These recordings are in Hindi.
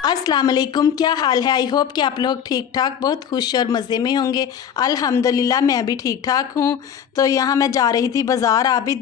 अस्सलाम वालेकुम, क्या हाल है। आई होप कि आप लोग ठीक ठाक बहुत खुश और मज़े में होंगे। अल्हम्दुलिल्लाह मैं भी ठीक ठाक हूँ। तो यहाँ मैं जा रही थी बाज़ार। आप भी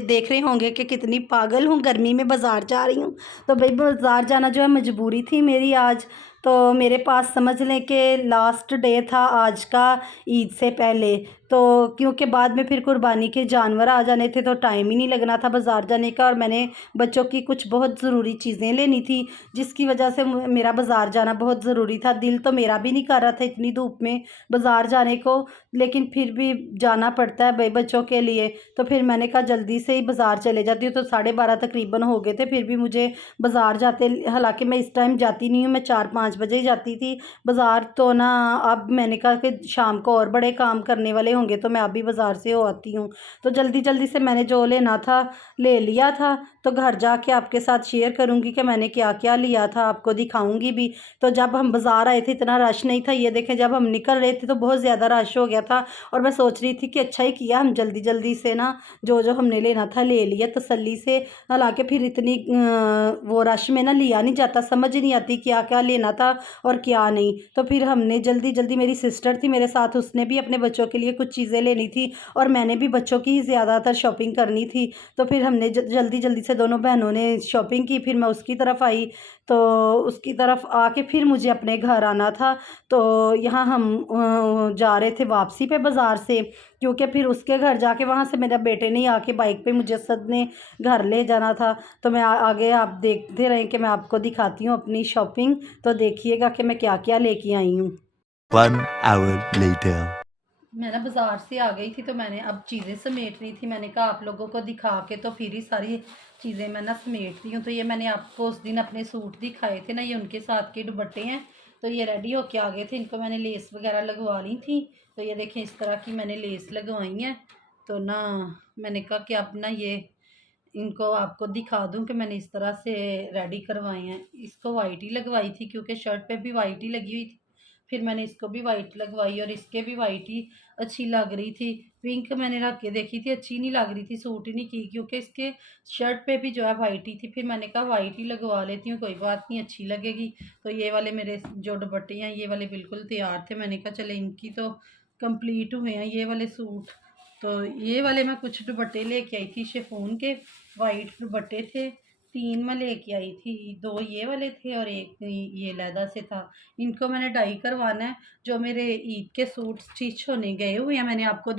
देख रहे होंगे कि कितनी पागल हूँ, गर्मी में बाज़ार जा रही हूँ। तो भाई बाज़ार जाना जो है मजबूरी थी मेरी आज। तो मेरे पास समझ लें कि लास्ट डे था आज का, ईद से पहले। तो क्योंकि बाद में फिर कुर्बानी के जानवर आ जाने थे तो टाइम ही नहीं लगना था बाज़ार जाने का, और मैंने बच्चों की कुछ बहुत ज़रूरी चीज़ें लेनी थी, जिसकी वजह से मेरा बाज़ार जाना बहुत ज़रूरी था। दिल तो मेरा भी नहीं कर रहा था इतनी धूप में बाज़ार जाने को, लेकिन फिर भी जाना पड़ता है भाई बच्चों के लिए। तो फिर मैंने कहा जल्दी से ही बाज़ार चले जाती हूँ। तो 12:30 तकरीबन हो गए थे, फिर भी मुझे बाज़ार जाते, हालांकि मैं इस टाइम जाती नहीं हूँ, मैं 4-5 बजे ही जाती थी बाज़ार। तो ना अब मैंने कहा कि शाम को और बड़े काम करने वाले होंगे तो मैं अभी बाज़ार से हो आती हूँ। तो जल्दी जल्दी से मैंने जो लेना था ले लिया था। तो घर जाके आपके साथ शेयर करूँगी कि मैंने क्या क्या लिया था, आपको दिखाऊंगी भी। तो जब हम बाज़ार आए थे इतना रश नहीं था, ये देखें जब हम निकल रहे थे तो बहुत ज़्यादा रश हो गया था। और मैं सोच रही थी कि अच्छा ही किया हम जल्दी जल्दी से ना जो जो हमने लेना था ले लिया तसल्ली से। हालांकि फिर इतनी वो रश में ना लिया नहीं जाता, समझ ही नहीं आती क्या क्या लेना था और क्या नहीं। तो फिर हमने जल्दी जल्दी, मेरी सिस्टर थी मेरे साथ, उसने भी अपने बच्चों के लिए कुछ चीज़ें लेनी थी और मैंने भी बच्चों की ही ज़्यादातर शॉपिंग करनी थी। तो फिर हमने जल्दी जल्दी से दोनों बहनों ने शॉपिंग की, फिर मैं उसकी तरफ आई। तो उसकी तरफ आके फिर मुझे अपने घर आना था। तो यहाँ हम जा रहे थे वापसी पे बाज़ार से, क्योंकि फिर उसके घर जाके वहाँ से मेरे बेटे ने आके बाइक पे मुझे सद ने घर ले जाना था। तो मैं आगे आप देखते रहें कि मैं आपको दिखाती हूँ अपनी शॉपिंग। तो देखिएगा कि मैं क्या क्या लेके आई हूँ। 1 hour later. मैं ना बाज़ार से आ गई थी, तो मैंने अब चीज़ें समेट रही थी। मैंने कहा आप लोगों को दिखा के तो फिर ही सारी चीज़ें मैं ना समेटती हूँ। तो ये मैंने आपको उस दिन अपने सूट दिखाए थे ना, ये उनके साथ के दुपट्टे हैं। तो ये रेडी होके आ गए थे, इनको मैंने लेस वगैरह लगवा ली थी। तो ये देखें इस तरह की मैंने लेस लगवाई हैं। तो ना मैंने कहा कि अब ना ये इनको आपको दिखा दूं कि मैंने इस तरह से रेडी करवाए हैं। इसको वाइट ही लगवाई थी क्योंकि शर्ट पे भी वाइट ही लगी हुई थी। फिर मैंने इसको भी वाइट लगवाई और इसके भी वाइट ही अच्छी लग रही थी। पिंक मैंने रख के देखी थी, अच्छी नहीं लग रही थी, सूट ही नहीं की, क्योंकि इसके शर्ट पे भी जो है वाइट ही थी। फिर मैंने कहा वाइट ही लगवा लेती हूँ, कोई बात नहीं अच्छी लगेगी। तो ये वाले मेरे जो दुपट्टे हैं ये वाले बिल्कुल तैयार थे। मैंने कहा चले इनकी तो कंप्लीट हुए हैं ये वाले सूट। तो ये वाले मैं कुछ दुपट्टे लेके आई थी शिफॉन के, वाइट दुपट्टे थे। 3 मैं लेके आई थी, 2 ये वाले थे और एक ये लेदर से था। इनको मैंने डाई करवाना है। जो मेरे ईद के सूट स्टिच होने गए हुए हैं, मैंने आपको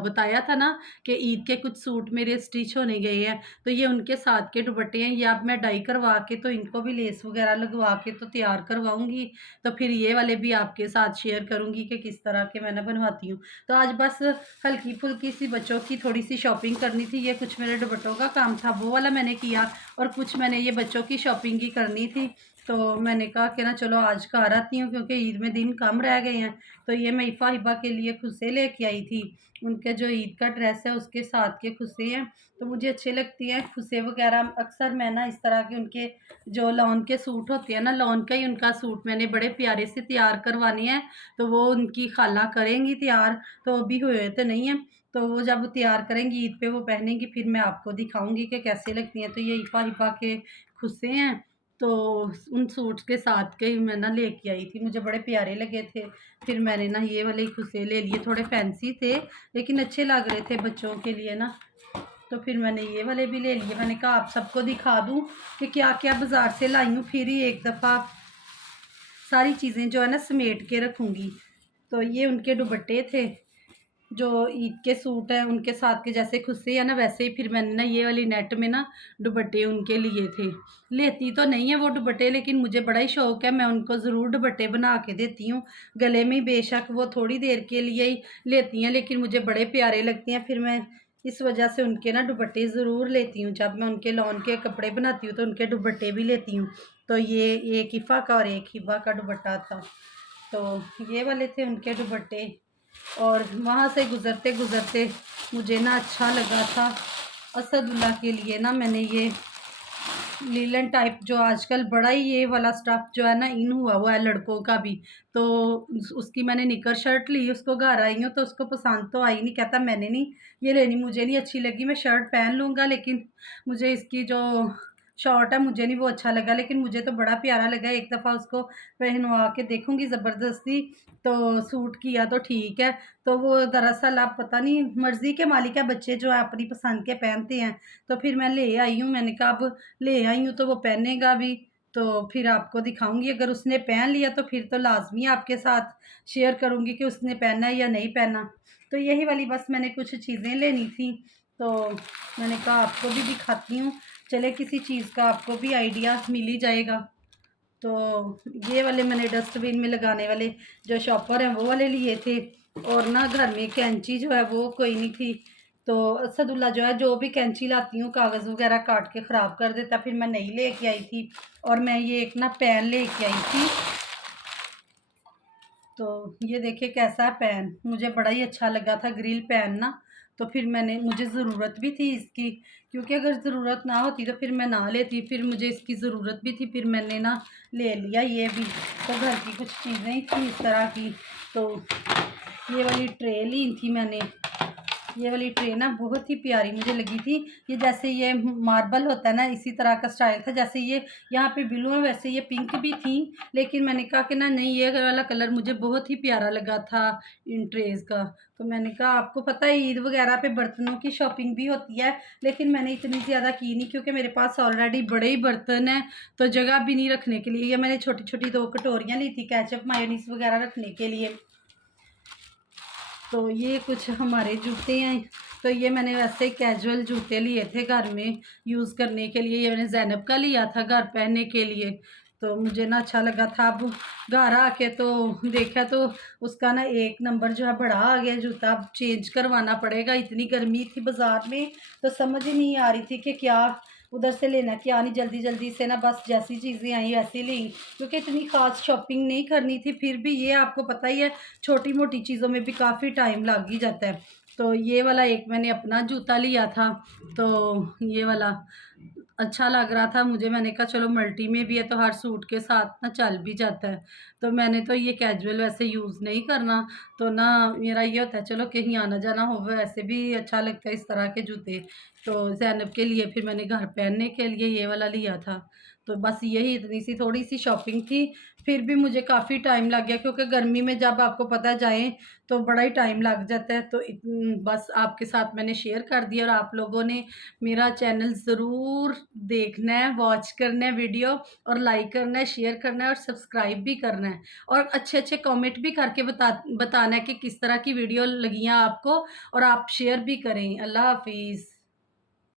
बताया था ना कि ईद के कुछ सूट मेरे स्टिच होने गए हैं। तो ये उनके साथ के दुपट्टे हैं। ये अब मैं डाई करवा के तो इनको भी लेस वगैरह लगवा के तो तैयार करवाऊंगी। तो फिर ये वाले भी आपके साथ शेयर करूंगी कि किस तरह के मैं बनवाती हूँ। तो आज बस हल्की फुल्की सी बच्चों की थोड़ी सी शॉपिंग करनी थी। ये कुछ मेरे दुपट्टों का काम था वो वाला मैंने किया, और कुछ मैंने ये बच्चों की शॉपिंग की करनी थी। तो मैंने कहा कि ना चलो आज घर आती हूँ क्योंकि ईद में दिन कम रह गए हैं। तो ये मैं इफ़ा हिबा के लिए खुस्से लेके आई थी। उनके जो ईद का ड्रेस है उसके साथ के खुस्से हैं। तो मुझे अच्छे लगती हैं खुस्से वगैरह। अक्सर मैं ना इस तरह के उनके जो लॉन के सूट होते हैं ना, लॉन का ही उनका सूट मैंने बड़े प्यारे से तैयार करवानी है। तो वो उनकी खाला करेंगी तैयार, तो अभी हुए तो नहीं है। तो वो जब तैयार करेंगी ईद पे वो पहनेंगी, फिर मैं आपको दिखाऊंगी कि कैसे लगती हैं। तो ये हिपा हिपा के खुस्से हैं। तो उन सूट के साथ के ही मैं ना लेके आई थी, मुझे बड़े प्यारे लगे थे। फिर मैंने ना ये वाले खुस्से ले लिए, थोड़े फैंसी थे लेकिन अच्छे लग रहे थे बच्चों के लिए ना। तो फिर मैंने ये वाले भी ले लिए। मैंने कहा आप सबको दिखा दूं कि क्या क्या बाज़ार से लाई हूँ, फिर ही एक दफ़ा सारी चीज़ें जो है ना समेट के रखूँगी। तो ये उनके दुपट्टे थे, जो ईद के सूट हैं उनके साथ के जैसे खुस्से हैं ना वैसे ही फिर मैंने ना ये वाली नेट में ना दुपट्टे उनके लिए थे। लेती तो नहीं है वो दुपट्टे, लेकिन मुझे बड़ा ही शौक है, मैं उनको ज़रूर दुपट्टे बना के देती हूँ गले में। बेशक वो थोड़ी देर के लिए ही लेती हैं लेकिन मुझे बड़े प्यारे लगते हैं। फिर मैं इस वजह से उनके ना दुपट्टे ज़रूर लेती हूँ। जब मैं उनके लॉन के कपड़े बनाती हूँ तो उनके दुपट्टे भी लेती हूँ। तो ये एक हिफा का और एक हिबा का दुपट्टा था। तो ये वाले थे उनके दुपट्टे। और वहाँ से गुज़रते गुज़रते मुझे ना अच्छा लगा था असदुल्ला के लिए ना मैंने ये लीलन टाइप जो आजकल बड़ा ही ये वाला स्टफ़ जो है ना इन हुआ है लड़कों का भी। तो उसकी मैंने निकर शर्ट ली, उसको घर आई हूँ तो उसको पसंद तो आई नहीं, कहता मैंने नहीं ये लेनी, मुझे नहीं अच्छी लगी, मैं शर्ट पहन लूँगा लेकिन मुझे इसकी जो शॉर्ट है, मुझे नहीं वो अच्छा लगा, लेकिन मुझे तो बड़ा प्यारा लगा। एक दफ़ा उसको पहनवा के देखूँगी ज़बरदस्ती, तो सूट किया तो ठीक है। तो वो दरअसल आप पता नहीं, मर्ज़ी के मालिक है, बच्चे जो है अपनी पसंद के पहनते हैं। तो फिर मैं ले आई हूँ, मैंने कहा अब ले आई हूँ तो वो पहनेगा भी, तो फिर आपको दिखाऊँगी। अगर उसने पहन लिया तो फिर तो लाज़मी आपके साथ शेयर करूँगी कि उसने पहना है या नहीं पहना। तो यही वाली बस मैंने कुछ चीज़ें लेनी थी, तो मैंने कहा आपको भी दिखाती हूँ। चले किसी चीज़ का आपको भी आइडिया मिल ही जाएगा। तो ये वाले मैंने डस्टबिन में लगाने वाले जो शॉपर हैं वो वाले लिए थे, और ना घर में कैंची जो है वो कोई नहीं थी। तो असदुल्ला जो है जो भी कैंची लाती हूँ कागज़ वगैरह काट के ख़राब कर देता, फिर मैं नई लेके आई थी। और मैं ये एक ना पेन लेके आई थी, तो ये देखिए कैसा है पेन, मुझे बड़ा ही अच्छा लगा था ग्रिल पेन ना। तो फिर मुझे ज़रूरत भी थी इसकी, क्योंकि अगर ज़रूरत ना होती तो फिर मैं ना लेती, फिर मुझे इसकी ज़रूरत भी थी, फिर मैंने ना ले लिया ये भी। तो घर की कुछ चीज़ें ही थी इस तरह की। तो ये वाली ट्रे ली थी मैंने, ये वाली ट्रे ना बहुत ही प्यारी मुझे लगी थी। ये जैसे ये मार्बल होता है ना, इसी तरह का स्टाइल था, जैसे ये यहाँ पे ब्लू है वैसे ये पिंक भी थी। लेकिन मैंने कहा कि ना नहीं, ये वाला कलर मुझे बहुत ही प्यारा लगा था इन ट्रेज़ का। तो मैंने कहा आपको पता है ईद वगैरह पे बर्तनों की शॉपिंग भी होती है, लेकिन मैंने इतनी ज़्यादा की नहीं, क्योंकि मेरे पास ऑलरेडी बड़े ही बर्तन हैं, तो जगह भी नहीं रखने के लिए। ये मैंने छोटी छोटी 2 कटोरियाँ ली थी केचप मायोनीज़ वगैरह रखने के लिए। तो ये कुछ हमारे जूते हैं। तो ये मैंने वैसे कैजुअल जूते लिए थे घर में यूज़ करने के लिए, ये मैंने ज़ैनब का लिया था घर पहनने के लिए। तो मुझे ना अच्छा लगा था। अब घर आके तो देखा तो उसका ना 1 नंबर जो है बड़ा आ गया जूता, अब चेंज करवाना पड़ेगा। इतनी गर्मी थी बाज़ार में, तो समझ ही नहीं आ रही थी कि क्या उधर से लेना क्या नहीं। जल्दी जल्दी से ना बस जैसी चीज़ें आई वैसी ली, क्योंकि इतनी ख़ास शॉपिंग नहीं करनी थी। फिर भी ये आपको पता ही है छोटी मोटी चीज़ों में भी काफ़ी टाइम लग ही जाता है। तो ये वाला एक मैंने अपना जूता लिया था, तो ये वाला अच्छा लग रहा था मुझे। मैंने कहा चलो मल्टी में भी है तो हर सूट के साथ ना चल भी जाता है। तो मैंने तो ये कैजुअल वैसे यूज़ नहीं करना, तो ना मेरा ये होता है चलो कहीं आना जाना हो, वैसे भी अच्छा लगता है इस तरह के जूते। तो ज़ैनब के लिए फिर मैंने घर पहनने के लिए ये वाला लिया था। तो बस यही इतनी सी थोड़ी सी शॉपिंग थी। फिर भी मुझे काफ़ी टाइम लग गया, क्योंकि गर्मी में जब आपको पता जाए तो बड़ा ही टाइम लग जाता है। तो बस आपके साथ मैंने शेयर कर दिया, और आप लोगों ने मेरा चैनल ज़रूर देखना है, वॉच करना है वीडियो, और लाइक करना है, शेयर करना है, और सब्सक्राइब भी करना है, और अच्छे-अच्छे कमेंट भी करके बताना है कि किस तरह की वीडियो लगी हैं आपको, और आप शेयर भी करें। अल्लाह हाफ़िज़।